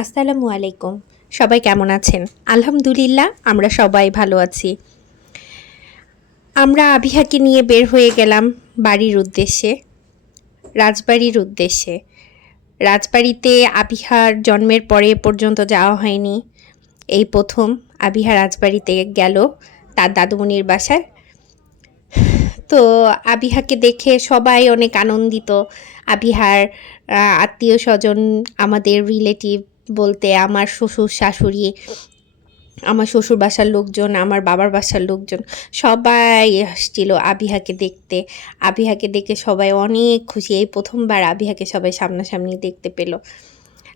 আসসালামু আলাইকুম। সবাই কেমন আছেন? আলহামদুলিল্লাহ, আমরা সবাই ভালো আছি। আমরা আবিহাকে নিয়ে বের হয়ে গেলাম বাড়ির উদ্দেশ্যে, রাজবাড়ির উদ্দেশ্যে। রাজবাড়িতে আবিহার জন্মের পরে পর্যন্ত যাওয়া হয়নি। এই প্রথম আবিহা রাজবাড়িতে গেল তার দাদুমণির বাসায়। তো আবিহাকে দেখে সবাই অনেক আনন্দিত। আবিহার আত্মীয় স্বজন, আমাদের রিলেটিভ বলতে আমার শ্বশুর, শাশুড়ি, আমার শ্বশুর বাসার লোকজন, আমার বাবার বাসার লোকজন, সবাই আসছিল আবিহাকে দেখতে। আবিহাকে দেখে সবাই অনেক খুশি। এই প্রথমবার আবিহাকে সবাই সামনাসামনি দেখতে পেল।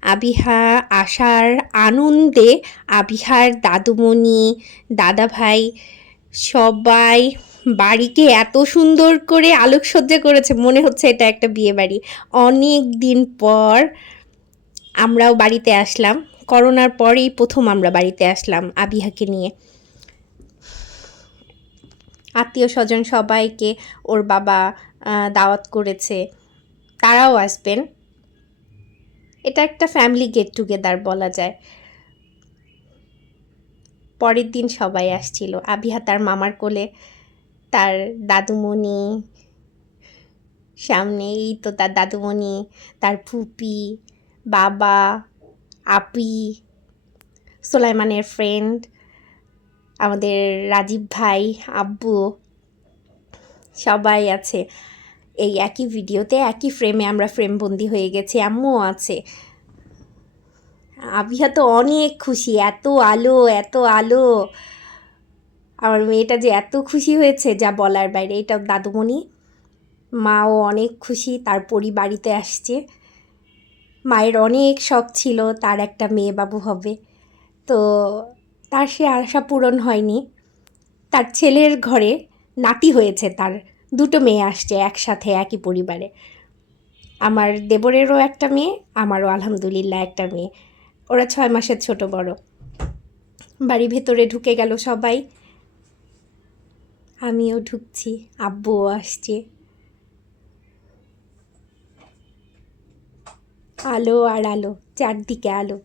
আবিহা আসার আনন্দে আবিহার দাদুমণি দাদা ভাই সবাই বাড়িকে এত সুন্দর করে আলোকসজ্জা করেছে। মনে হচ্ছে এটা একটা বিয়ে বাড়ি অনেক দিন পর আমরাও বাড়িতে আসলাম। করোনার পরেই প্রথম আমরা বাড়িতে আসলাম আবিহাকে নিয়ে। আত্মীয় স্বজন সবাইকে ওর বাবা দাওয়াত করেছে। তারাও আসবেন। এটা একটা ফ্যামিলি গেট টুগেদার বলা যায়। পরের দিন সবাই আসছিল। আবিহা তার মামার কোলে, তার দাদুমণি, সামনেই তো তার দাদুমণি, তার ফুপি বাবা, আপি, সোলাইমানের ফ্রেন্ড আমাদের রাজীব ভাই, আব্বু, সবাই আছে। এই একই ভিডিওতে একই ফ্রেমে আমরা ফ্রেমবন্দি হয়ে গেছি, আম্মুও আছে। আবিহা তো অনেক খুশি, এত আলো এত আলো। আমার মেয়েটা যে এত খুশি হয়েছে, যা বলার বাইরে এটা দাদুমণি। মাও অনেক খুশি, তার পরি বাড়িতে আসছে। মায়ের অনেক শখ ছিল, তার একটা মেয়ে বাবু হবে। তো তার সে আশা পূরণ হয়নি। তার ছেলের ঘরে নাতি হয়েছে, তার দুটো মেয়ে আসছে একসাথে, একই পরিবারে। আমার দেবরেরও একটা মেয়ে, আমারও আলহামদুলিল্লাহ একটা মেয়ে। ওরা ছয় মাসের ছোট বড়। বাড়ি ভেতরে ঢুকে গেল সবাই। আমিও ঢুকছি, আব্বুও আসছে। আলো আর আলো, চারদিকে আলো।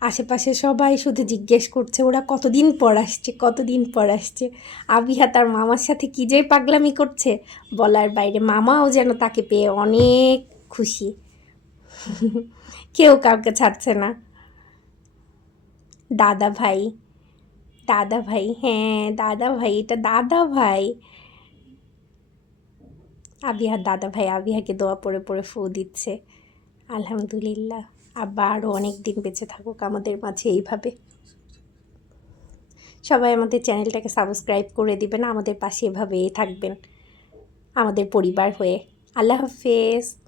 আশেপাশে সবাই শুধু জিজ্ঞেস করছে, ওরা কতদিন পর আসছে, কতদিন পর আসছে? আবিহা তার মামার সাথে কী যে পাগলামি করছে? বলার বাইরে মামাও যেন তাকে পেয়ে অনেক খুশি। কেউ কাউকে ছাড়ছে না। দাদা ভাই দাদা ভাই হ্যাঁ দাদা ভাই, এটা দাদা ভাই। আবিহার দাদা ভাই, আবিহাকে দোয়া পড়ে পড়ে ফু দিচ্ছে। আলহামদুলিল্লাহ। আব্বা আরও অনেক দিন বেঁচে থাকুক আমাদের মাঝে এইভাবে। সবাই আমাদের চ্যানেলটাকে সাবস্ক্রাইব করে দিবেন, আমাদের পাশে এভাবেই থাকবেন। আমাদের পরিবার হয়ে। আল্লাহ হাফেজ।